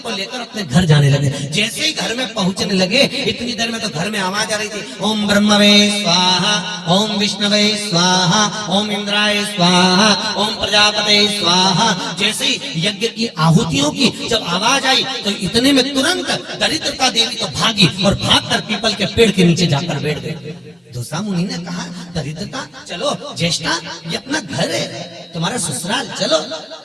को लेकर अपने घर जाने लगे। जैसे ही घर में पहुंचने लगे इतनी देर में तो घर में आवाज आ रही थी, ओम ब्रह्मवे स्वाहा, ओम विष्णवे स्वाहा, ओम इंद्राय स्वाहा, ओम प्रजापते स्वाहा। जैसे ही यज्ञ की आहुतियों की जब आवाज आई तो इतने में तुरंत दरिद्रता देवी तो भागी और भागकर पीपल के पेड़ के नीचे जाकर बैठ गई। दूसरा मुनि ने कहा, दरिद्रता चलो, ज्येष्ठा ये अपना घर है, तुम्हारा ससुराल, चलो।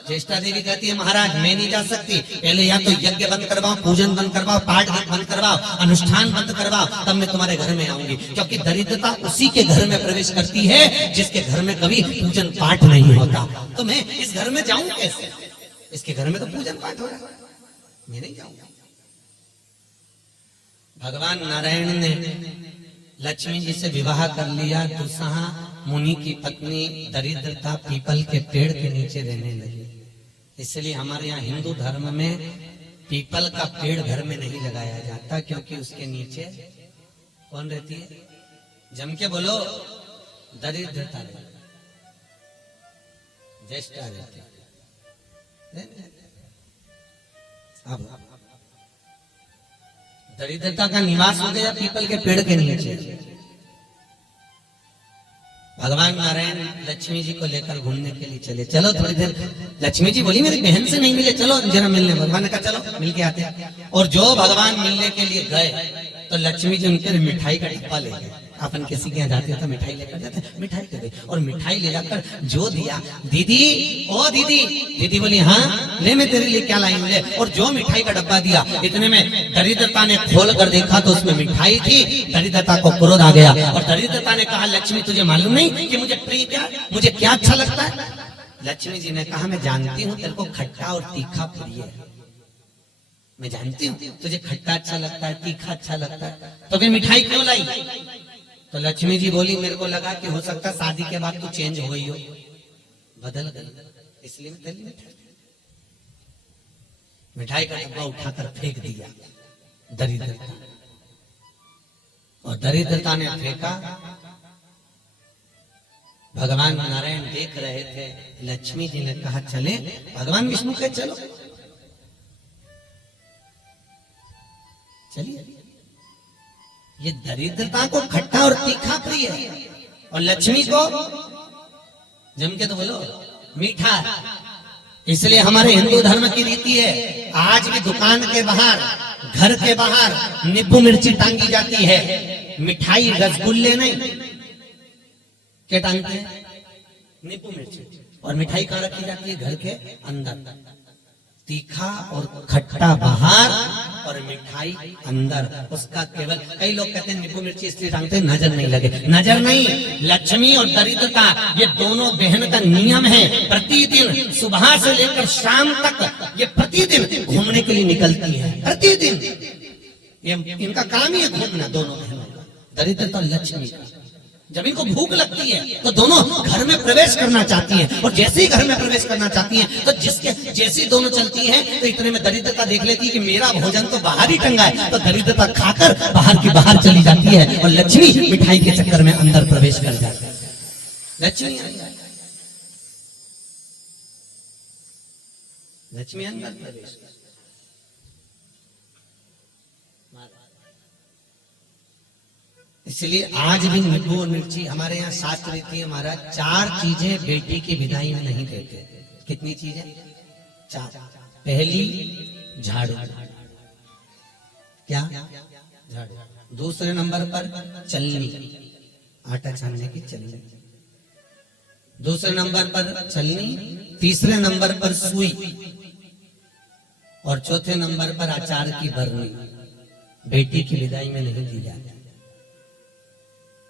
ज्येष्ठा देवी कहती है, महाराज मैं नहीं जा सकती, पहले या तो यज्ञ बंद करवाओ, पूजन बंद करवाओ, पाठ बंद करवाओ, अनुष्ठान बंद करवाओ, तब मैं तुम्हारे घर में आऊंगी। क्योंकि दरिद्रता उसी के घर में प्रवेश करती है जिसके घर में कभी पूजन पाठ नहीं होता। तो मैं इस घर में जाऊं कैसे? इसके घर में तो पूजन पाठ हो रहा है, मैं नहीं जाऊंगा। भगवान नारायण ने लक्ष्मी जी से विवाह कर लिया। दूसरा मुनि की पत्नी दरिद्रता पीपल के पेड़ के नीचे रहने लगी। इसलिए हमारे यहाँ हिंदू धर्म में पीपल का पेड़ घर में नहीं लगाया जाता, क्योंकि उसके नीचे कौन रहती है? जम के बोलो, दरिद्रता रहती, ज्येष्ठा रहती है। अब दरिद्रता का निवास हो गया पीपल के पेड़ के नीचे। भगवान नारायण लक्ष्मी जी को लेकर घूमने के लिए चले। चलो थोड़ी देर, लक्ष्मी जी बोली मेरी बहन से नहीं मिले, चलो जरा मिलने। भगवान ने कहा चलो मिल के आते हैं। और जो भगवान मिलने के लिए गए तो लक्ष्मी जी उनके मिठाई का डिब्बा ले गए। अपन किसी के यहाँ जाते हो तो मिठाई लेकर जाते हैं, मिठाई दे गई। और मिठाई ले जाकर जो दिया, दीदी ओ दीदी, दीदी बोली हाँ ले, मैं तेरे लिए क्या लाई हूं, ले। और जो मिठाई का डब्बा दिया, इतने में दरिद्रता ने खोल कर देखा तो उसमें मिठाई थी। दरिद्रता को क्रोध आ गया और दरिद्रता ने कहा, लक्ष्मी तुझे मालूम नहीं कि मुझे प्रिय क्या, मुझे क्या अच्छा लगता है? लक्ष्मी जी ने कहा, मैं जानती हूँ तेरे को खट्टा और तीखा प्रिय है, मैं जानती हूँ तुझे खट्टा अच्छा लगता है, तीखा अच्छा लगता है, तो फिर मिठाई क्यों लाई? तो लक्ष्मी जी बोली, मेरे को लगा कि हो सकता है शादी के बाद तू चेंज हो गई हो, बदल गई, इसलिए मैं तेरी मिठाई का डब्बा उठाकर फेंक दिया दरिद्रता। और दरिद्रता ने फेंका। भगवान नारायण देख रहे थे। लक्ष्मी जी ने कहा चले, भगवान विष्णु के चलो, चलिए। ये दरिद्रता को खट्टा और तीखा प्रिय है और लक्ष्मी को जम के तो बोलो मीठा। इसलिए हमारे हिंदू धर्म की रीति है, आज भी दुकान के बाहर, घर के बाहर नींबू मिर्ची टांगी जाती है। मिठाई रसगुल्ले नहीं, क्या टांगते हैं? नींबू मिर्ची। और मिठाई कहाँ रखी जाती है? घर के अंदर। तीखा और खट्टा बाहर और मिठाई अंदर। उसका केवल, कई लोग कहते हैं नींबू मिर्ची इसलिए टांगते हैं नजर नहीं लगे। नजर नहीं, लक्ष्मी और दरिद्रता ये दोनों बहन का नियम है। प्रतिदिन सुबह से लेकर शाम तक ये प्रतिदिन घूमने के लिए निकलती है। प्रतिदिन ये इनका काम ही है घूमना, दोनों बहनों का, दरिद्रता और लक्ष्मी का। जब इनको भूख लगती है तो दोनों घर में प्रवेश करना चाहती हैं, और जैसे ही घर में प्रवेश करना चाहती हैं तो जिसके जैसी दोनों चलती हैं तो इतने में दरिद्रता देख लेती है कि मेरा भोजन तो बाहर ही टंगा है, तो दरिद्रता खाकर बाहर की बाहर चली जाती है और लक्ष्मी मिठाई के चक्कर में अंदर प्रवेश कर जाती है। लक्ष्मी लक्ष्मी अंदर प्रवेश। इसलिए आज भी नींबू और मिर्ची, हमारे यहाँ शास्त्र रीति है महाराज, 4 चीजें बेटी की विदाई में नहीं देते। कितनी चीजें? 4। पहली झाड़ू, क्या? झाड़ू। दूसरे नंबर पर चलनी, आटा छानने की चलनी। दूसरे नंबर पर चलनी, तीसरे नंबर पर सुई, और चौथे नंबर पर अचार की बरनी। बेटी की विदाई में नहीं दी जाती।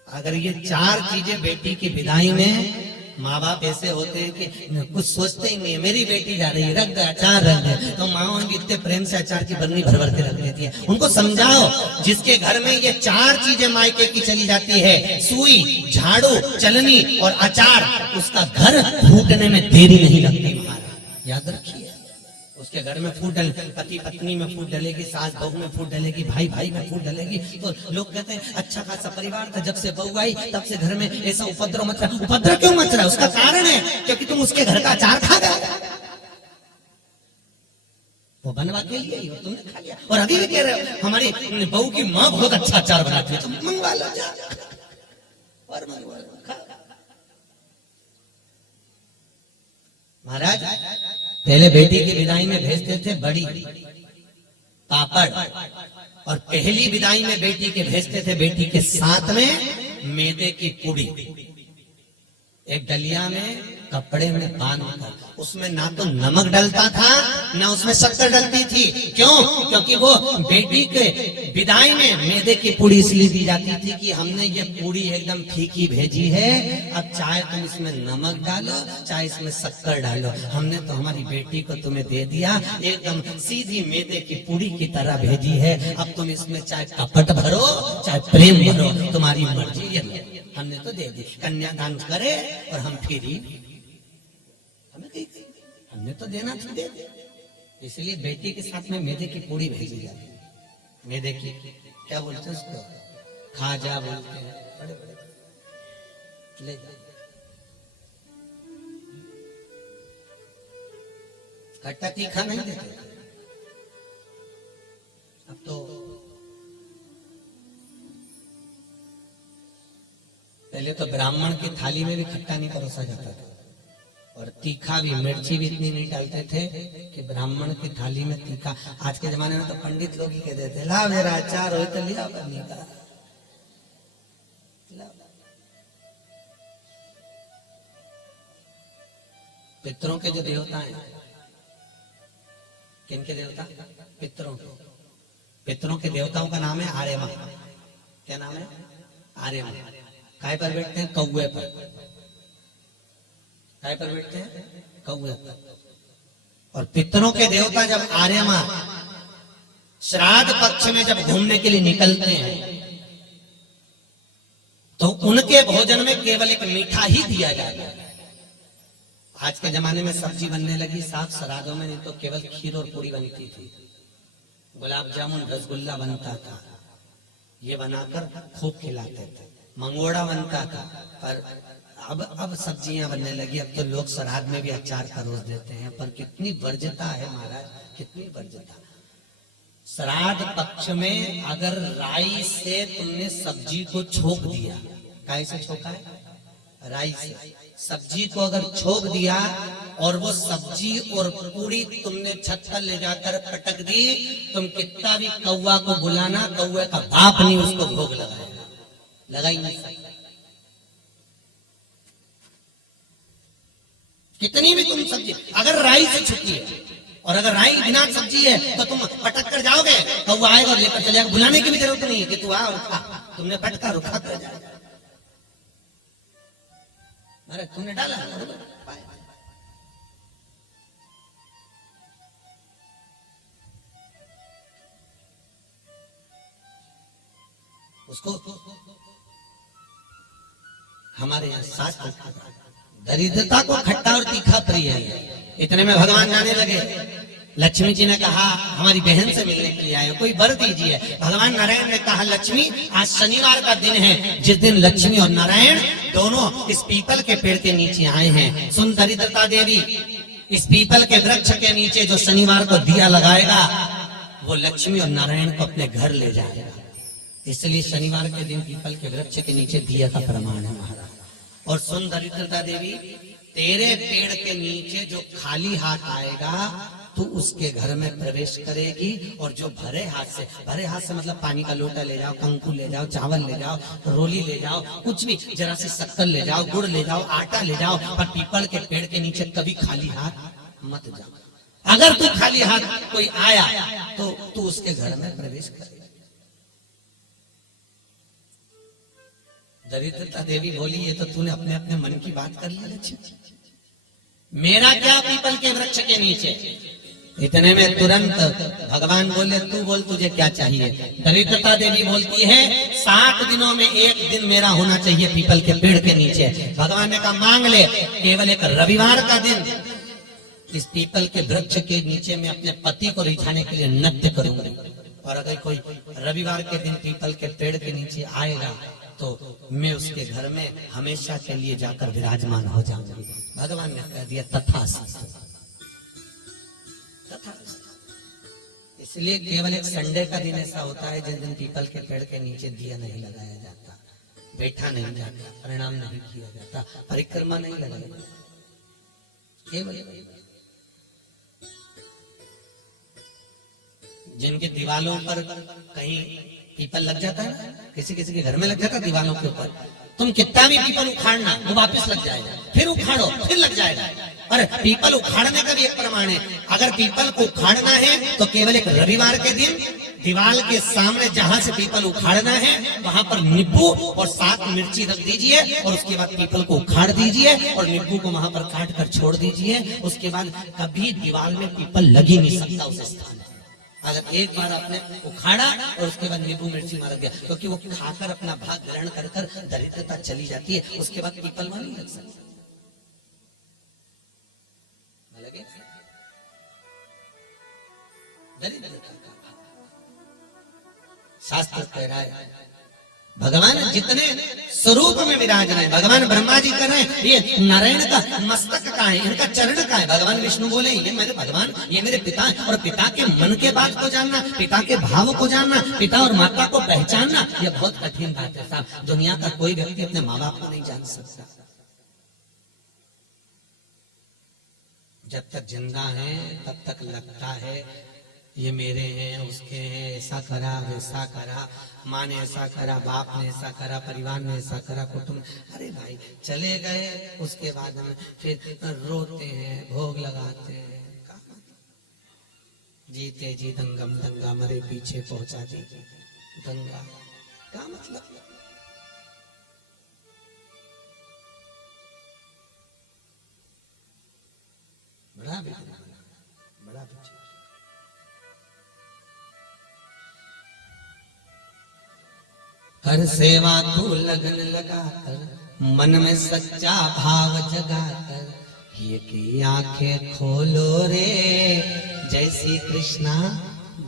अगर ये 4 चीजें बेटी की विदाई में, माँ बाप ऐसे होते हैं कि कुछ सोचते ही नहीं है, मेरी बेटी जा रही है, रख दे अचार रख दे, तो माँ भी इतने प्रेम से अचार की बरनी भर भर के रख देती है। उनको समझाओ, जिसके घर में ये 4 चीजें मायके की चली जाती है, सुई, झाड़ू, चलनी और अचार, उसका घर फूटने में देरी नहीं लगती महाराज, याद रखिए। उसके घर में फूट डले, पति पत्नी में फूट डलेगी, सास बहू में फूट डलेगी, भाई भाई में फूट डलेगी, तो लोग कहते हैं अच्छा खासा परिवार था, जब से बहू आई तब से घर में ऐसा उपद्रव मच रहा। उपद्रव क्यों मच रहा है? उसका कारण है क्योंकि तुम उसके घर का अचार खा गए। वो बनवा के लिए ही, तुमने खा लिया। और अभी भी कह रहे हो हमारी बहू की माँ बहुत अच्छा अचार बनाती है, तुम मंगवा लो जा और मंगवा लो खा। महाराज पहले बेटी की विदाई में भेजते थे बड़ी पापड़, और पहली विदाई में बेटी के भेजते थे बेटी के साथ में मैदे की पूड़ी, एक डलिया में कपड़े में बांध कर, उसमें ना तो नमक डलता था ना उसमें शक्कर डलती थी। क्यों? क्योंकि वो बेटी के विदाई में मैदे की पूड़ी इसलिए दी जाती थी कि हमने ये पूड़ी एकदम फीकी भेजी है, अब चाहे तुम इसमें नमक डालो चाहे इसमें शक्कर डालो, हमने तो हमारी बेटी को तुम्हें दे दिया, एकदम सीधी मैदे की पूड़ी की तरह भेजी है, अब तुम इसमें चाहे कपट भरो चाहे प्रेम भरो, तुम्हारी मर्जी है, हमने तो दे दी। कन्यादान करे और हम फिरी, हमने तो देना था दे दे। इसलिए बेटी के साथ में मैदे की पूड़ी भेजी जाती है। मैदे की क्या बोलते हैं उसको, खाजा बोलते हैं, बड़े बड़े ले जा। खट्टा तीखा नहीं देते अब तो, पहले तो ब्राह्मण की थाली में भी खट्टा नहीं परोसा जाता था, और तीखा भी, मिर्ची भी इतनी नहीं डालते थे कि ब्राह्मण की थाली में तीखा। आज के जमाने में तो पंडित लोग ही कह देते ला मेरा अचार हो तो लिया पन्नी का। पितरों के जो देवता हैं, किनके देवता? पितरों के। पितरों के देवताओं का नाम है आर्यमा। क्या नाम है? आर्यमा। काय पर बैठते हैं? कौवे पर। काय पर बैठते हैं? कौवे पर। और पितरों के देवता जब आर्यमा श्राद्ध पक्ष में जब घूमने के लिए निकलते हैं तो उनके भोजन में केवल एक मीठा ही दिया जाता है। आज के जमाने में सब्जी बनने लगी, साग श्राद्धों में नहीं तो केवल खीर और पूरी बनती थी, गुलाब जामुन रसगुल्ला बनता था, ये बनाकर खूब खिलाते थे, मंगोड़ा बनता था। पर अब सब्जियां बनने लगी, अब तो लोग श्राद्ध में भी अचार परोस देते हैं। पर कितनी वर्ज्यता है महाराज, कितनी वर्ज्यता। श्राद्ध पक्ष में अगर राई से तुमने सब्जी को छोक दिया, काय से छोका है? राई से सब्जी को अगर छोक दिया और वो सब्जी और पूरी तुमने छत पर ले जाकर पटक दी, तुम कितना भी कौवा को बुलाना, कौवे का बाप नहीं उसको भोग लगाएगा, लगा ही नहीं सकता। कितनी भी तुम सब्जी अगर राई से छुकी है, और अगर राई बिना सब्जी है तो तुम पटक कर जाओगे, कौवा आएगा और लेकर चले जाएगा, बुलाने की भी जरूरत नहीं है कि तू आ और खा, तुमने पटका रुखा कर जाएगा। अरे तुमने डाला उसको। हमारे यहाँ शास्त्र दरिद्रता को खट्टा और तीखा प्रिय है। इतने में भगवान जाने लगे। लक्ष्मी जी ने कहा हमारी बहन से मिलने के लिए आए हो, कोई वर दीजिए। भगवान नारायण ने कहा लक्ष्मी आज शनिवार का दिन है, जिस दिन लक्ष्मी और नारायण दोनों इस पीपल के पेड़ के नीचे आए हैं। सुन दरिद्रता देवी, इस पीपल के वृक्ष के नीचे जो शनिवार को दिया लगाएगा वो लक्ष्मी और नारायण को अपने घर ले जाएगा। इसलिए शनिवार के दिन पीपल के वृक्ष के नीचे दिया का प्रमाण है महाराज। और सुन दरिद्रता देवी, तेरे पेड़ के नीचे जो खाली हाथ आएगा तू उसके घर में प्रवेश करेगी, और जो भरे हाथ से मतलब पानी का लोटा ले जाओ, कंकु ले जाओ, चावल ले जाओ, रोली ले जाओ, कुछ भी, जरा सी शक्कर ले जाओ, गुड़ ले जाओ, आटा ले जाओ, पर पीपल के पेड़ के नीचे कभी खाली हाथ मत जाओ। अगर तू खाली हाथ कोई आया तो तू उसके घर में प्रवेश करे। दरिद्रता देवी बोली ये तो तूने अपने अपने मन की बात कर ली लक्ष्मी, मेरा क्या पीपल के वृक्ष के नीचे। इतने में तुरंत भगवान बोले तू बोल तुझे क्या चाहिए। दरिद्रता देवी बोलती है 7 दिनों में एक दिन मेरा होना चाहिए पीपल के पेड़ के नीचे। भगवान ने कहा मांग ले, केवल एक रविवार का दिन इस पीपल के वृक्ष के नीचे मैं अपने पति को रिझाने के लिए नृत्य करूंगी, और अगर कोई रविवार के दिन पीपल के पेड़ के नीचे आएगा तो मैं उसके घर में हमेशा के लिए जाकर विराजमान हो जाऊंगी। भगवान ने कह दिया तथास्तु। इसलिए केवल एक संडे का दिन ऐसा होता है जिस दिन पीपल के पेड़ के नीचे दिया नहीं लगाया जाता, बैठा नहीं जाता, प्रणाम नहीं किया जाता, परिक्रमा नहीं लगाई जाती। केवल जिनके दीवालों पर कहीं पीपल लग जाता है ना, किसी किसी के घर में लग जाता है दीवालों के ऊपर, तुम कितना भी पीपल उखाड़ना वो वापस लग जाएगा, फिर उखाड़ो फिर लग जाएगा। और पीपल उखाड़ने का भी एक प्रमाण है, अगर पीपल को उखाड़ना है तो केवल एक रविवार के दिन दीवाल के सामने जहां से पीपल उखाड़ना है वहां पर नींबू और 7 मिर्ची रख दीजिए और उसके बाद पीपल को उखाड़ दीजिए और नींबू को वहां पर काट कर छोड़ दीजिए। उसके बाद कभी दीवाल में पीपल लग ही नहीं सकता उस स्थान। अगर एक बार आपने उखाड़ा और उसके बाद नींबू मिर्ची मार दिया, क्योंकि वो खाकर अपना भाग ग्रहण कर कर दरिद्रता चली जाती है, उसके बाद पीपल वहां नहीं लग सकता। दरिद्रता का शास्त्र कह रहा है भगवान जितने स्वरूप में विराज रहे, भगवान ब्रह्मा जी कर रहे हैं, ये नारायण का मस्तक का है, इनका चरण का है। भगवान विष्णु बोले ये मेरे भगवान, ये मेरे पिता है। और पिता के मन के बात को जानना, पिता के भाव को जानना, पिता और माता को पहचानना, ये बहुत कठिन बात है साहब। दुनिया का कोई व्यक्ति अपने माँ बाप को नहीं जान सकता। जब तक जिंदा है तब तक लगता है ये मेरे हैं, उसके हैं, ऐसा करा वैसा करा, माँ ने ऐसा करा, बाप ने ऐसा करा, परिवार ने ऐसा करा, कुटुंब। अरे भाई चले गए, उसके बाद हम फिर रोते हैं, भोग लगाते हैं। जीते जी दंगम दंगा, मरे पीछे पहुंचा दी दंगा। क्या मतलब? बड़ा बड़ा हर सेवा तू लगन लगाकर, मन में सच्चा भाव जगाकर, ये की आंखें खोलो रे, जय श्री कृष्णा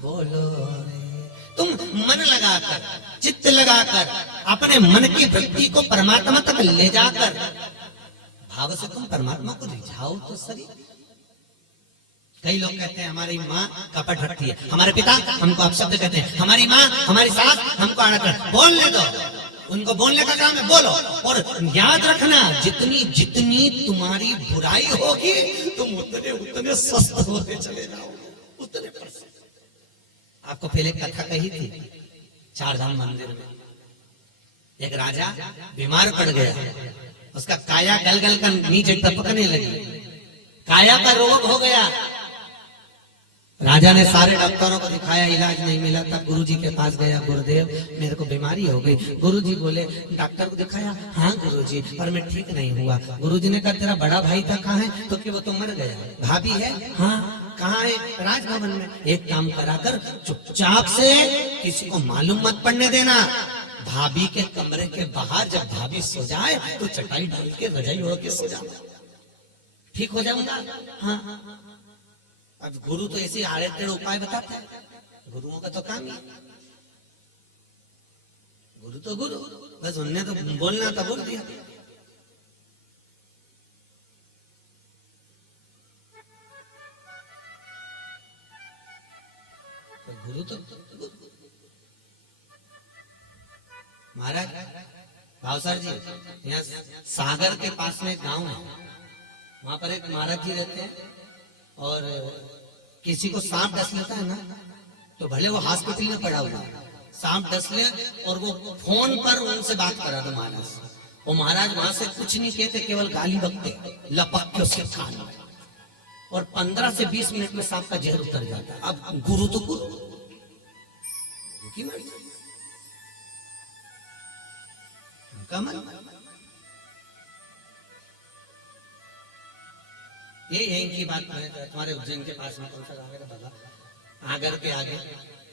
बोलो रे। तुम मन लगाकर, चित्त लगाकर, अपने मन की वृत्ति को परमात्मा तक ले जाकर, भाव से तुम परमात्मा को रिझाओ तो सही। कई लोग कहते हैं हमारी माँ कपट रखती है, हमारे पिता हमको अपशब्द कहते हैं, हमारी माँ हमारी सास हमको आना कर। बोलने दो, उनको बोलने का काम है, बोलो। और याद रखना जितनी जितनी तुम्हारी बुराई होगी तुम उतने उतने स्वस्थ होते चले जाओगे, उतने परसेंट। आपको पहले कथा कही थी, 4 धाम मंदिर में एक राजा बीमार पड़ गया, उसका काया गल गल कर नीचे टपकने लगी, काया का रोग हो गया। राजा ने सारे डॉक्टरों को दिखाया, इलाज नहीं मिला। तब गुरुजी के पास गया, गुरुदेव मेरे को बीमारी हो गई। गुरुजी बोले डॉक्टर को दिखाया, हाँ गुरुजी, पर मैं ठीक नहीं हुआ। गुरुजी ने कहा तेरा बड़ा भाई था कहाँ है? तो कि वो तो मर गया। भाभी है? हाँ। कहाँ है? राजभवन में। एक काम कराकर चुपचाप से किसी को मालूम मत पड़ने देना, भाभी के कमरे के बाहर जब भाभी सो जाए तो चटाई डाल के रजाई ओढ़ के सो जाओ, ठीक हो जाऊंगा। हाँ। अब गुरु तो ऐसे आड़े टेढ़े उपाय बताता है, गुरुओं का तो काम ही। गुरु तो गुरु, बस उन्हें तो बोलना था बोल दिया। तो गुरु तो महाराज भावसर जी, यहाँ सागर के पास में एक गांव है, वहां पर एक महाराज जी रहते हैं। और किसी को सांप डस लेता है ना, तो भले वो हॉस्पिटल में पड़ा हुआ, सांप डस ले और वो फोन पर उनसे बात करा दो महाराज। वो महाराज वहां से कुछ नहीं कहते, केवल गाली बकते, लपक के उसके कान में, और 15 से 20 मिनट में सांप का जहर उतर जाता है। अब गुरु तो गुरु की मर्जी, उनका मन। ये यही की बात है। तुम्हारे उज्जैन के पास में कौन सा गाँव है बाबा? आगर के आगे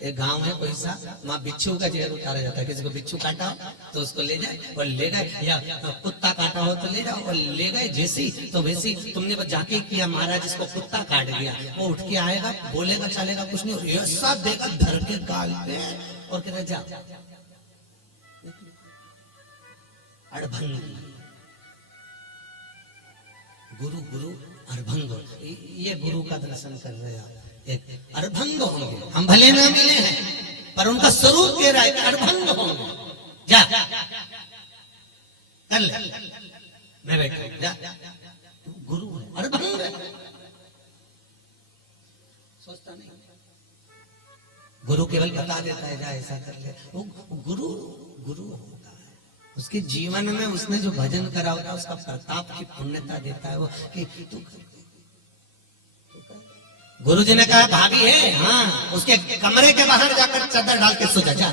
एक गांव है कोई सा, वहाँ बिच्छू का जहर उतारा जाता है। किसी को बिच्छू काटा हो तो उसको ले जाए और ले गए, या कुत्ता काटा हो तो ले जाओ और ले गए। जैसी तो वैसी तुमने बस जाके किया, महाराज इसको कुत्ता काट गया, वो उठ के आएगा, बोलेगा चलेगा कुछ नहीं, ऐसा देगा धर के गाल पे और कहता जा अड़भंग। गुरु गुरु अड़भंग, ये गुरु का दर्शन कर रहे हैं आप। एक अड़भंग होंगे। हम भले ना मिले हैं पर उनका स्वरूप कह रहा है कि अड़भंग होंगे। जा कर ले, मैं बैठ जा, गुरु है, अड़भंग है, सोचता नहीं। गुरु केवल बता देता है जा ऐसा कर ले। वो गुरु गुरु होता है, उसके जीवन में उसने जो भजन करा होता है उसका प्रताप की पुण्यता देता है वो कि तू कर। गुरु जी ने कहा भाभी है, हाँ, उसके कमरे के बाहर जाकर चादर डाल के सो जा।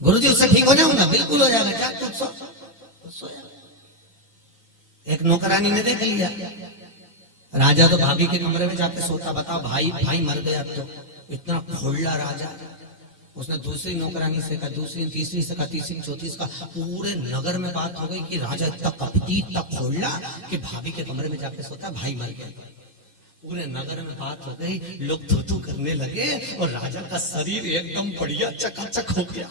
गुरु जी उससे ठीक हो जाऊंगा, बिल्कुल हो जाएगा, जा तू सो जा। एक नौकरानी ने देख लिया, राजा तो भाभी के कमरे में जाके सोता। बताओ भाई भाई मर गया तो इतना खोला राजा। उसने दूसरी नौकरानी से कहा, दूसरी तीसरी से कहा, तीसरी चौथी से कहा, पूरे नगर में बात हो गई कि राजा इतना कपटी इतना खोला कि भाभी के कमरे में जाके सोता, भाई मर गया। पूरे नगर में बात हो गई, लोग थू थू करने लगे और राजा का शरीर एकदम बढ़िया चकाचक हो गया।